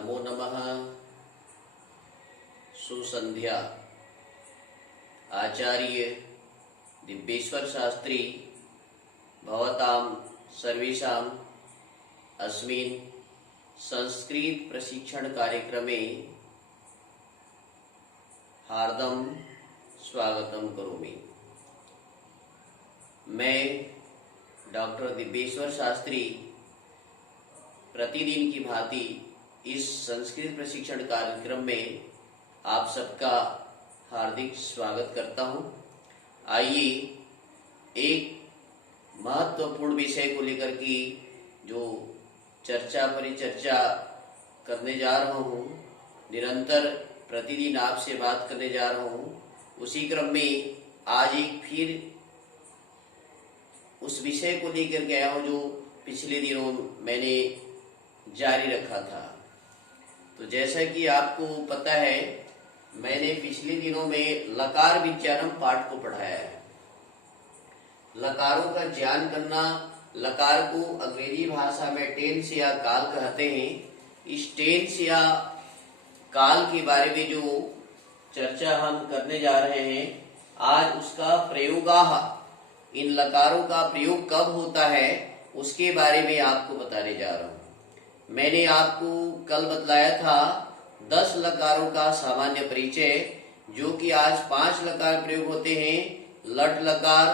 नमो नमः। सुसंध्या। आचार्य दिव्येश्वर शास्त्री भवतां सर्वेषां अस्मिन् संस्कृत प्रशिक्षण कार्यक्रमे हार्दं स्वागतं करोमि। मैं डॉक्टर दिव्येश्वर शास्त्री प्रतिदिन की भांति इस संस्कृत प्रशिक्षण कार्यक्रम में आप सबका हार्दिक स्वागत करता हूं। आइए एक महत्वपूर्ण विषय को लेकर के जो परिचर्चा करने जा रहा हूं, निरंतर प्रतिदिन आपसे बात करने जा रहा हूं, उसी क्रम में आज एक फिर उस विषय को लेकर के आया हूं जो पिछले दिनों मैंने जारी रखा था। तो जैसा कि आपको पता है, मैंने पिछले दिनों में लकार विचारम पाठ को पढ़ाया है। लकारों का ज्ञान करना, लकार को अंग्रेजी भाषा में टेंस या काल कहते हैं। इस टेंस या काल के बारे में जो चर्चा हम करने जा रहे हैं, आज उसका प्रयोगाह, इन लकारों का प्रयोग कब होता है उसके बारे में आपको बताने जा रहा हूं। मैंने आपको कल बतलाया था 10 लकारों का सामान्य परिचय, जो कि आज 5 लकार प्रयोग होते हैं। लट लकार,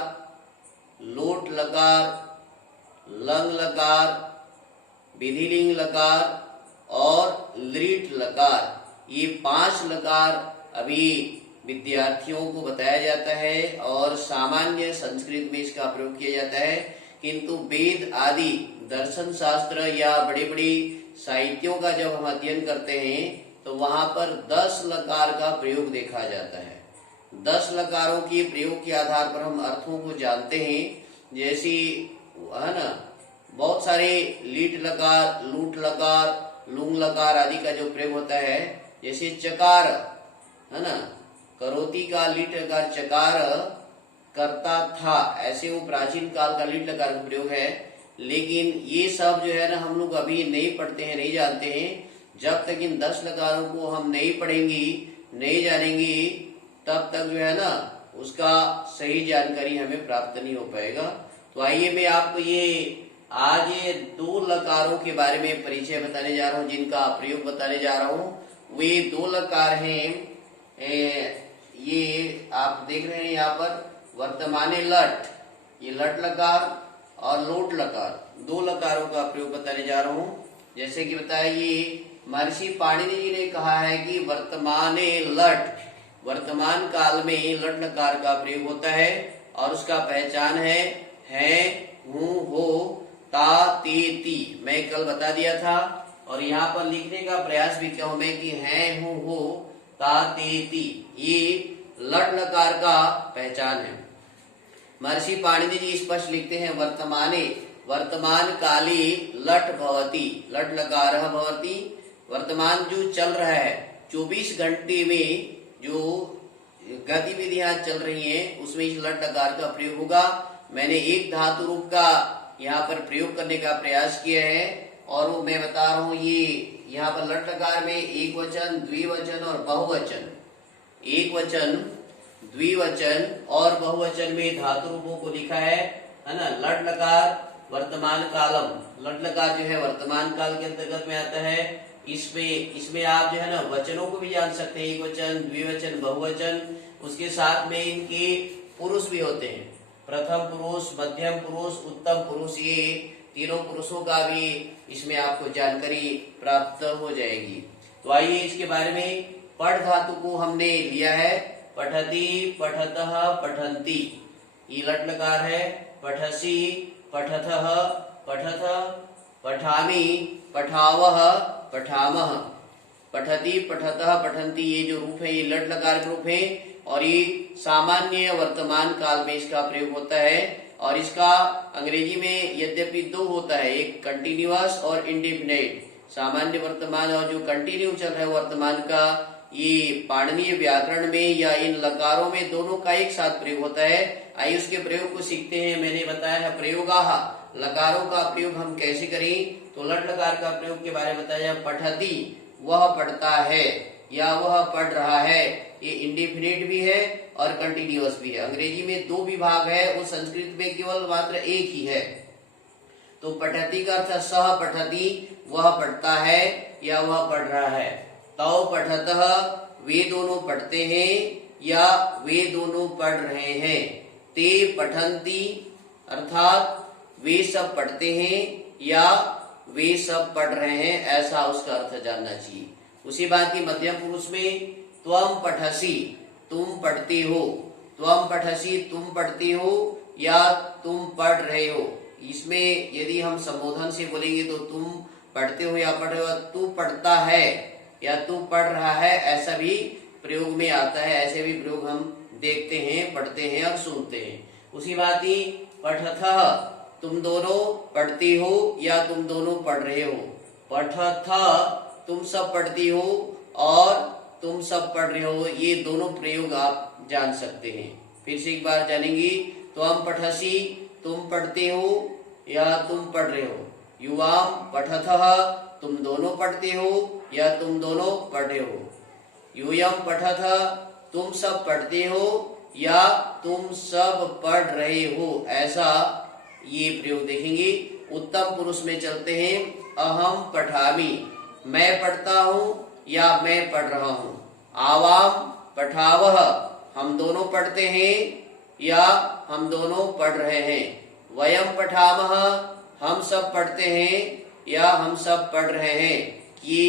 लोट लकार, लंग लकार, विधिलिंग लकार और लृट लकार। ये 5 लकार अभी विद्यार्थियों को बताया जाता है और सामान्य संस्कृत में इसका प्रयोग किया जाता है। किंतु वेद आदि दर्शन शास्त्र या बड़े बड़े साहित्यों का जब हम अध्ययन करते हैं तो वहां पर 10 लकार का प्रयोग देखा जाता है। 10 लकारों के प्रयोग के आधार पर हम अर्थों को जानते हैं। जैसे है ना, बहुत सारे लीट लकार, लूट लकार, लुंग लकार आदि का जो प्रयोग होता है। जैसे चकार है ना, करोति का लीट लकार चकार, करता था, ऐसे वो प्राचीन काल का लीट लकार का प्रयोग है। लेकिन ये सब जो है ना, हम लोग अभी नहीं पढ़ते हैं, नहीं जानते हैं। जब तक इन 10 लकारों को हम नहीं पढ़ेंगे, नहीं जानेंगे, तब तक जो है ना उसका सही जानकारी हमें प्राप्त नहीं हो पाएगा। तो आइए मैं आपको आज ये 2 लकारों के बारे में परिचय बताने जा रहा हूँ, जिनका प्रयोग बताने जा रहा हूँ। वे 2 लकार हैं। ये आप देख रहे हैं यहाँ पर वर्तमाने लट, ये लट लकार और लोट लकार, 2 लकारों का प्रयोग बताने जा रहा हूँ। जैसे कि बताया, ये महर्षि पाणिनि जी ने कहा है कि वर्तमाने लट, वर्तमान काल में लट लकार का प्रयोग होता है और उसका पहचान है, हूँ, हो, ता, ते, ती। मैं कल बता दिया था और यहाँ पर लिखने का प्रयास भी किया हूं मैं कि है, हूँ, हो, ता, ते, ती, ये लट लकार का पहचान है। महर्षि पाणिनि जी स्पष्ट लिखते हैं, वर्तमान काले लट भवति, लट लकारः भवति। वर्तमान जो चल रहा है, 24 घंटे में जो गतिविधियां चल रही हैं, उसमें इस लट लकार का प्रयोग होगा। मैंने एक धातु रूप का यहाँ पर प्रयोग करने का प्रयास किया है और वो मैं बता रहा हूँ। ये यहाँ पर लट लकार में एक वचन, द्विवचन और बहुवचन, एक वचन, द्विवचन और बहुवचन में धातु रूपों को लिखा है ना। लट लकार वर्तमान कालम, लट लकार जो है वर्तमान काल के अंतर्गत में आता है। इसमें आप जो है ना वचनों को भी जान सकते हैं, एक वचन, द्विवचन, बहुवचन। उसके साथ में इनके पुरुष भी होते हैं, प्रथम पुरुष, मध्यम पुरुष, उत्तम पुरुष। ये तीनों पुरुषों का भी इसमें आपको जानकारी प्राप्त हो जाएगी। तो आइए इसके बारे में, पठ धातु को हमने लिया है, पठति, पठतः, पठन्ति, ये लट लकार है। पठसि, पठतः, पठथ, पठामि, पठावः, पठामः, पठति, पठतः, पठन्ति, ये जो रूप है ये लट लकार के रूप है और ये सामान्य वर्तमान काल में इसका प्रयोग होता है। और इसका अंग्रेजी में यद्यपि 2 होता है, एक कंटिन्यूअस और इंडेफिनिट। सामान्य वर्तमान और जो कंटिन्यू चल रहा है वर्तमान का, ये पाणिनीय व्याकरण में या इन लकारों में दोनों का एक साथ प्रयोग होता है। आइए उसके प्रयोग को सीखते हैं। मैंने बताया है प्रयोगाह, लकारों का प्रयोग हम कैसे करें। तो लट लकार का प्रयोग के बारे में बताया। पठती वह पढ़ता है या वह पढ़ रहा है, ये इंडेफिनिट भी है और कंटिन्यूअस भी है। अंग्रेजी में दो विभाग है, वो संस्कृत में केवल मात्र एक ही है। तो पठती का अर्थ सह पठती, वह पढ़ता है या वह पढ़ रहा है। तौ पठतः, वे दोनों पढ़ते हैं या वे दोनों पढ़ रहे हैं। ते पठन्ति, अर्थात वे सब पढ़ते हैं या वे सब पढ़ रहे हैं, ऐसा उसका अर्थ जानना चाहिए। उसी बात की मध्यम पुरुष में त्वम पठसी, तुम पढ़ते हो, त्वम पठसी तुम पढ़ते हो या तुम पढ़ रहे हो। इसमें यदि हम संबोधन से बोलेंगे तो तुम पढ़ते हो या पढ़ रहे हो, तू पढ़ता है या तू पढ़ रहा है, ऐसा भी प्रयोग में आता है। ऐसे भी प्रयोग हम देखते हैं, पढ़ते हैं और सुनते हैं। उसी बात ही पठथः, तुम दोनों पढ़ती हो या तुम दोनों पढ़ रहे हो। पठथ, तुम सब पढ़ती हो और तुम सब पढ़ रहे हो, ये दोनों प्रयोग आप जान सकते हैं। फिर से एक बार जानेंगे। त्वम पठसी, तुम पढ़ते हो या तुम पढ़ रहे हो। युवाम पठथः, तुम दोनों पढ़ते हो या तुम दोनों पढ़ रहे हो। यूयम पठथ, तुम सब पढ़ते हो या तुम सब पढ़ रहे हो, ऐसा ये प्रयोग देखेंगे। उत्तम पुरुष में चलते हैं। अहम पठामि, मैं पढ़ता हूँ या मैं पढ़ रहा हूँ। आवाम पठावह, हम दोनों पढ़ते हैं या हम दोनों पढ़ रहे हैं। वयम पठामह, हम सब पढ़ते हैं या हम सब पढ़ रहे हैं। ये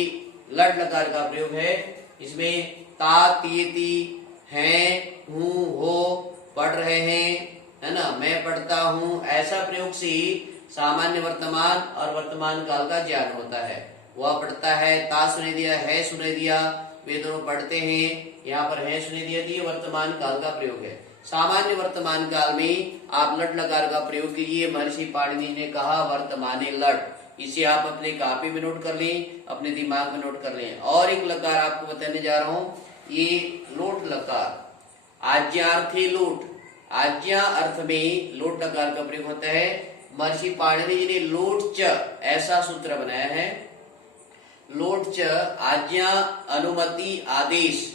लट लकार का प्रयोग है। इसमें ता ती ती, हैं, हूँ, हो, पढ़ रहे हैं, है ना, मैं पढ़ता हूँ, ऐसा प्रयोग से सामान्य वर्तमान और वर्तमान काल का ज्ञान होता है। वह पढ़ता है, ता सुने दिया, है सुने दिया, वे दोनों पढ़ते हैं, यहाँ पर है सुने दिया, ये वर्तमान काल का प्रयोग है। सामान्य वर्तमान काल में आप लट लकार का प्रयोग कीजिए। महर्षि पाणिनि ने कहा वर्तमाने लट, इसे आप अपने कॉपी में नोट कर लें, अपने दिमाग में नोट कर लें। और एक लकार आपको बताने जा रहा हूँ, ये लोट लकार, आज्ञार्थे लोट, आज्ञा अर्थ में लोट लकार का प्रयोग होता है। महर्षि पाणिनि जी ने लोट च ऐसा सूत्र बनाया है। लोट च आज्ञा, अनुमति, आदेश।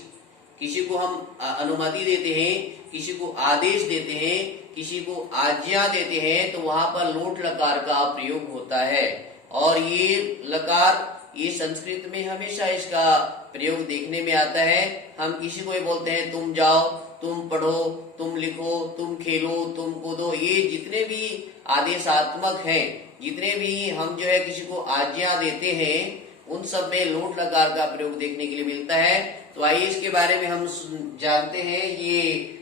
किसी को हम अनुमति देते हैं, किसी को आदेश देते हैं, किसी को आज्ञा देते हैं, तो वहां पर लोट लकार का प्रयोग होता है। और ये लकार, ये संस्कृत में हमेशा इसका प्रयोग देखने में आता है। हम किसी को ही बोलते हैं तुम जाओ, तुम पढ़ो, तुम लिखो, तुम खेलो, तुम कूदो, ये जितने भी आदेशात्मक हैं, जितने भी हम जो है किसी को आज्ञा देते हैं, उन सब में लोट लकार का प्रयोग देखने के लिए मिलता है। तो आइए इसके बारे में हम जानते हैं। ये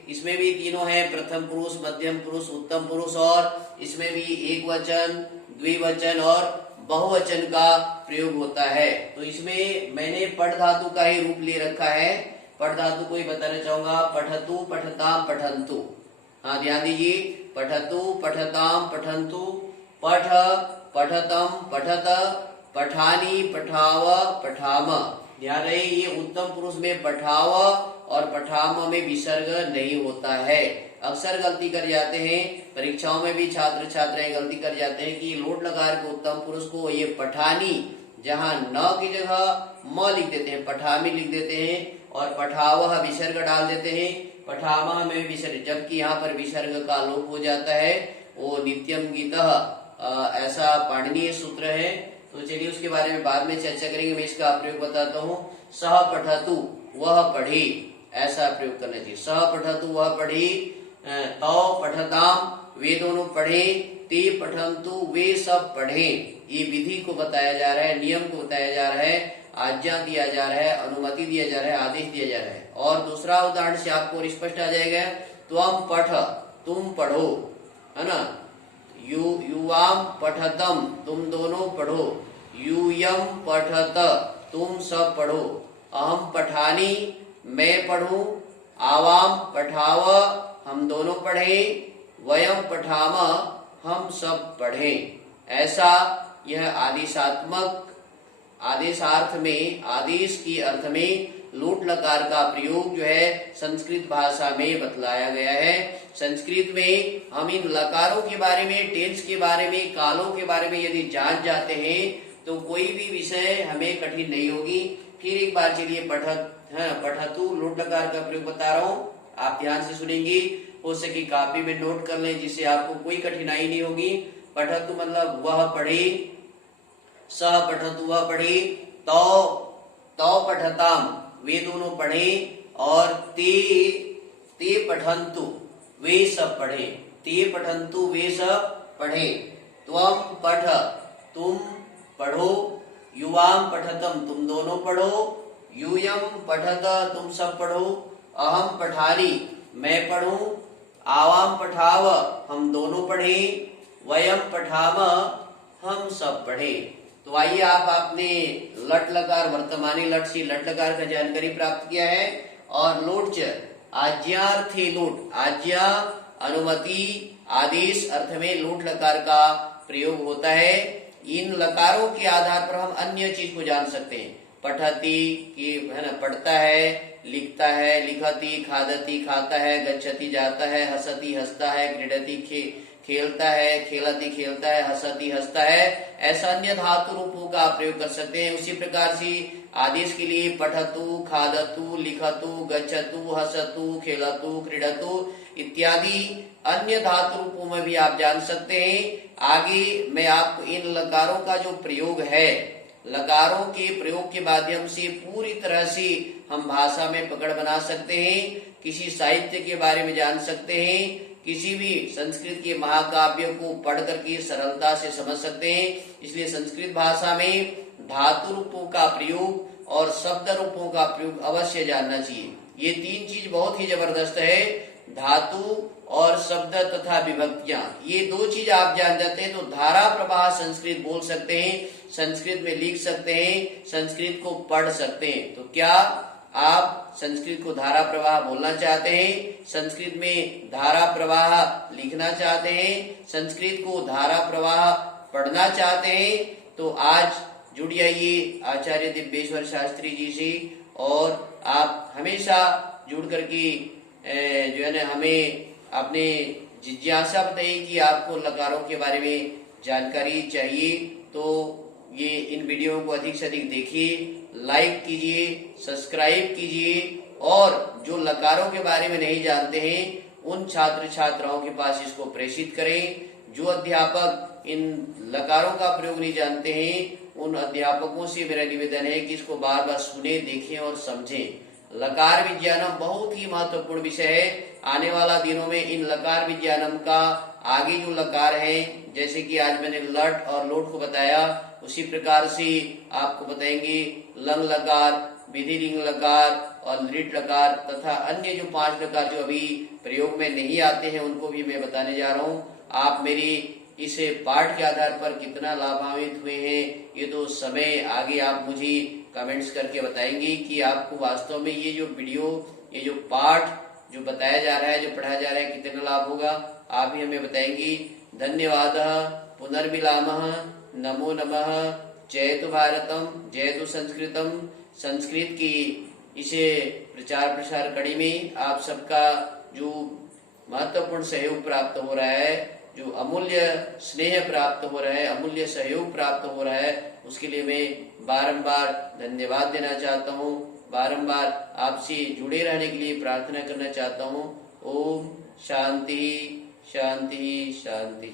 इसमें भी तीनों हैं, प्रथम पुरुष, मध्यम पुरुष, उत्तम पुरुष, और इसमें भी एक वचन, द्विवचन और बहुवचन का प्रयोग होता है। तो इसमें मैंने पठ धातु का ही रूप ले रखा है। पठ धातु को ही बताना चाहूंगा। पठतु, पठताम, पठन्तु। हाँ, ध्यान दीजिए। पठतु, पठताम, पठन्तु। पठ, पठतम, पठत, पठानी, पठाव, पठाम। ध्यान रहे, ये उत्तम पुरुष में पठाव और पठाम में विसर्ग नहीं होता है। अक्सर गलती कर जाते हैं, परीक्षाओं में भी छात्र छात्राएं गलती कर जाते हैं कि लोट लकार के उत्तम पुरुष को ये पठानी, जहाँ न की जगह म लिख देते हैं, पठामी लिख देते हैं, और पठावह विसर्ग डाल देते हैं, पठामा में विसर्ग, जबकि यहाँ पर विसर्ग का लोप हो जाता है। वो नित्यम गीतः ऐसा पाणिनीय सूत्र है। तो चलिए उसके बारे में बाद में चर्चा करेंगे। मैं इसका प्रयोग बताता हूँ। सह पठतु, वह पढ़े, ऐसा प्रयोग करना चाहिए। सह पठतु, वह पढ़े। तौ पठताम, वे दोनों पढ़े। ते पठन्तु, वे सब पढ़े। ये विधि को बताया जा रहा है, नियम को बताया जा रहा है, आज्ञा दिया जा रहा है, अनुमति दिया जा रहा है, आदेश दिया जा रहा है। और दूसरा उदाहरण से आपको स्पष्ट आ जाएगा। त्वम पठ, तुम पढ़ो, है ना। युवाम पठतम, तुम दोनों पढ़ो। यूयम पठत, तुम सब पढ़ो। अहम पठानी, मैं पढ़ूं। आवाम पठाव, हम दोनों पढ़े। वयम पठाम, हम सब पढ़ें। ऐसा यह आदेशात्मक, आदेशार्थ में, आदेश की अर्थ में लोट लकार का प्रयोग जो है संस्कृत भाषा में बतलाया गया है। संस्कृत में हम इन लकारों के बारे में, टेंस के बारे में, कालों के बारे में यदि जान जाते हैं तो कोई भी विषय हमें कठिन नहीं होगी। फिर एक बार चलिए पठतु लोट लकार का प्रयोग बता रहा हूँ, आप ध्यान से सुनेंगे, हो सके कापी में नोट कर लें जिससे आपको कोई कठिनाई नहीं होगी। पठतु मतलब वह पढ़े, सह पठतु वह पढ़े, तौ पठताम वे दोनों पढ़े, और ते पठन्तु वे सब पढ़े, ते पठन्तु वे सब पढ़े, त्वम पठ तुम पढ़ो, युवाम पठतम तुम दोनों पढ़ो, यूयम पठत तुम सब पढ़ो, अहम पठारी मैं पढ़ूं, आवाम पठाव हम दोनों पढ़े, वयम पठाम हम सब पढ़े। तो आइए आपने लट लकार वर्तमानी लट से लट लकार का जानकारी प्राप्त किया है। और लोट च आज्ञार्थे लोट, आज्ञा अनुमति आदेश अर्थ में लोट लकार का प्रयोग होता है। इन लकारों के आधार पर हम अन्य चीज को जान सकते हैं। पठती की है ना, पढ़ता है, लिखता है, लिखती, खादती खाता है, गच्छति जाता है, हसती हंसता है, क्रीडती खेलता है, खेलती खेलता है, हसती हंसता है, ऐसा अन्य धातु रूपों का प्रयोग कर सकते हैं। उसी प्रकार से आदेश के लिए पठतु, खादतु, लिखतु, गच्छतु, हसतु, खेलतु, क्रीडतु इत्यादि अन्य धातु रूपों में भी आप जान सकते हैं। आगे मैं आपको इन लकारों का जो प्रयोग है, लकारों के प्रयोग के माध्यम से पूरी तरह से हम भाषा में पकड़ बना सकते हैं, किसी साहित्य के बारे में जान सकते हैं, किसी भी संस्कृत के महाकाव्यों को पढ़ करके सरलता से समझ सकते हैं। इसलिए संस्कृत भाषा में धातु रूपों का प्रयोग और शब्द रूपों का प्रयोग अवश्य जानना चाहिए। ये तीन चीज बहुत ही जबरदस्त है, धातु और शब्द तथा विभक्तियां, ये दो चीज आप जान जाते हैं तो धारा प्रवाह संस्कृत बोल सकते हैं, संस्कृत में लिख सकते हैं, संस्कृत को पढ़ सकते हैं। तो क्या आप संस्कृत को धारा प्रवाह बोलना चाहते हैं, संस्कृत में धारा प्रवाह लिखना चाहते हैं, संस्कृत को धारा प्रवाह पढ़ना चाहते हैं, तो आज जुड़ जाइए आचार्य दिव्येश्वर शास्त्री जी से, और आप हमेशा जुड़ करके जो है ना हमें अपने जिज्ञासा बताइए कि आपको लकारों के बारे में जानकारी चाहिए। तो ये इन वीडियो को अधिक से अधिक देखिए, लाइक कीजिए, सब्सक्राइब कीजिए, और जो लकारों के बारे में नहीं जानते हैं उन छात्र छात्राओं के पास इसको प्रेषित करें। जो अध्यापक इन लकारों का प्रयोग नहीं जानते हैं उन अध्यापकों से मेरा निवेदन है कि इसको बार बार सुने, देखें और समझें। लकार विज्ञानम बहुत ही महत्वपूर्ण विषय है। आने वाला दिनों में इन लकार विज्ञानम का आगे जो लकार है, जैसे कि आज मैंने लट और लोट को बताया, उसी प्रकार से आपको बताएंगे लंग लकार, विधि रिंग लकार और लृट लकार तथा अन्य जो 5 लकार जो अभी प्रयोग में नहीं आते हैं उनको भी मैं बताने जा रहा हूँ। आप मेरी इस पाठ के आधार पर कितना लाभान्वित हुए हैं ये तो समय आगे आप मुझे कमेंट्स करके बताएंगे कि आपको वास्तव में ये जो वीडियो, ये जो पाठ जो बताया जा रहा है, जो पढ़ाया जा रहा है, कितना लाभ होगा आप ही हमें बताएंगे। धन्यवाद। पुनर्मिलामः। नमो नमः। जयतु भारतम, जयतु संस्कृतम। संस्कृत की इसे प्रचार प्रसार कड़ी में आप सबका जो महत्वपूर्ण सहयोग प्राप्त हो रहा है, जो अमूल्य स्नेह प्राप्त हो रहा है, अमूल्य सहयोग प्राप्त हो रहा है, उसके लिए मैं बारंबार धन्यवाद देना चाहता हूँ, बारंबार आपसे जुड़े रहने के लिए प्रार्थना करना चाहता हूँ। ओम शांति शांति शांति।